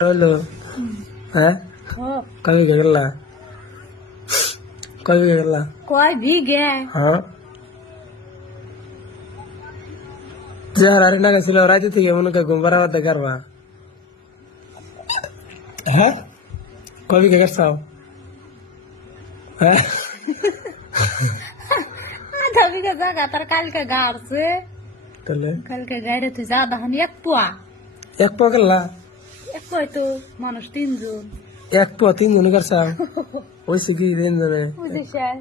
হলো হ্যাঁ কবে গেলা কবে গেলা কয় বিঘে হ্যাঁ যার আরে না গেছিল রাতে থেকে মনে করে ঘুম পাড়া বাদ করবা হ্যাঁ কবে গেছাও হ্যাঁ আধা বিঘা জায়গা তার কালকে গাড়ছে তাহলে কালকে গাড়ে তুই যা দাহানি এক পা গেলা এক পোয়া তো মানুষ 3 জন এক পা 3 জন করছাও ওই সিগি 3 জনে বুঝে শেষ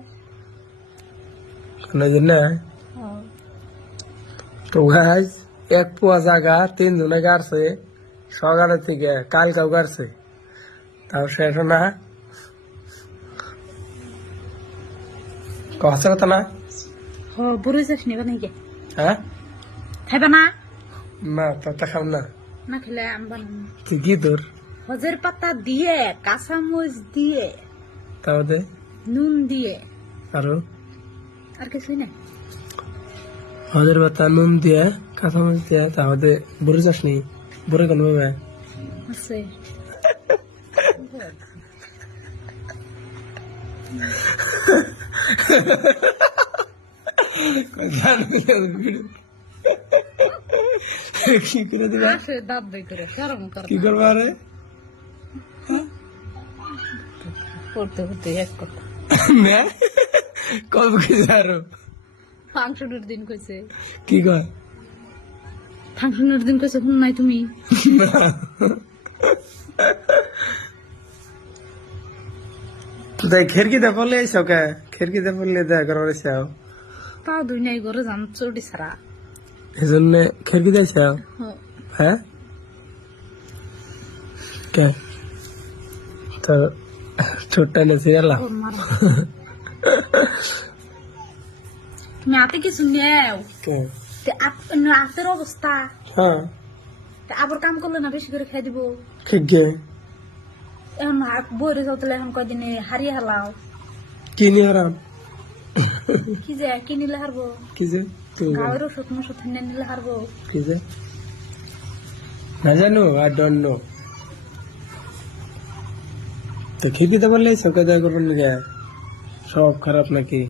কোন জন্য তো গাইস এক পোয়া জায়গা 3 জনে গাড়ছে সকালে থেকে কালকেও গাড়ছে তাও শেষ না কথা কথা না বুড়ি যাস নিবা নাকি হ্যাঁ খাইবা না না তা খাও না না খেলে আমি বানাবো কি তোর হজের পাতা দিয়ে কাঁচামরিচ দিয়ে তাও দে নুন দিয়ে আরো আর কিছুই না হদের পাতা নুন দিয়ে কাঁচামরিচ দিয়ে তাও দে বুড়ি চাসনি বুড়ি কোন ভাবে আছে কি করে দিবা আসে দাঁত বের করে শরম করে কি করবা রে করতে করতে এক কথা না কল বুঝে আরো ফাংশনের দিন কইছে কি কয় ফাংশনের দিন কইছে শুন নাই তুমি তাই খিড়কিতে পড়লে আইসো কে খিড়কিতে পড়লে দেখা করবার আইসাও তাও দুই নাই ঘরে যান চটি ছাড়া এই জন্য খিড়কিতে আইসাও হ্যাঁ কে তো ছোট্টা নেছি গেলা তুমি হাতে কিছু নেও কে হাতের অবস্থা হ্যাঁ আবার কাম করলে না বেশি করে খাই দিব ঠিক গে এখন বইরে যাও তাহলে এখন কয়দিনে হারিয়ে হালাও কি নি হারাম কি যে কি নিলে হারবো কি যে তুই গাঁয়ের ওষুধ মশুধ নিলে হারবো কি যে না জানো আই ডোন্ট নো তো খিড়কিতে পড়লে আইসো কে দেখা করবেন সব খারাপ নাকি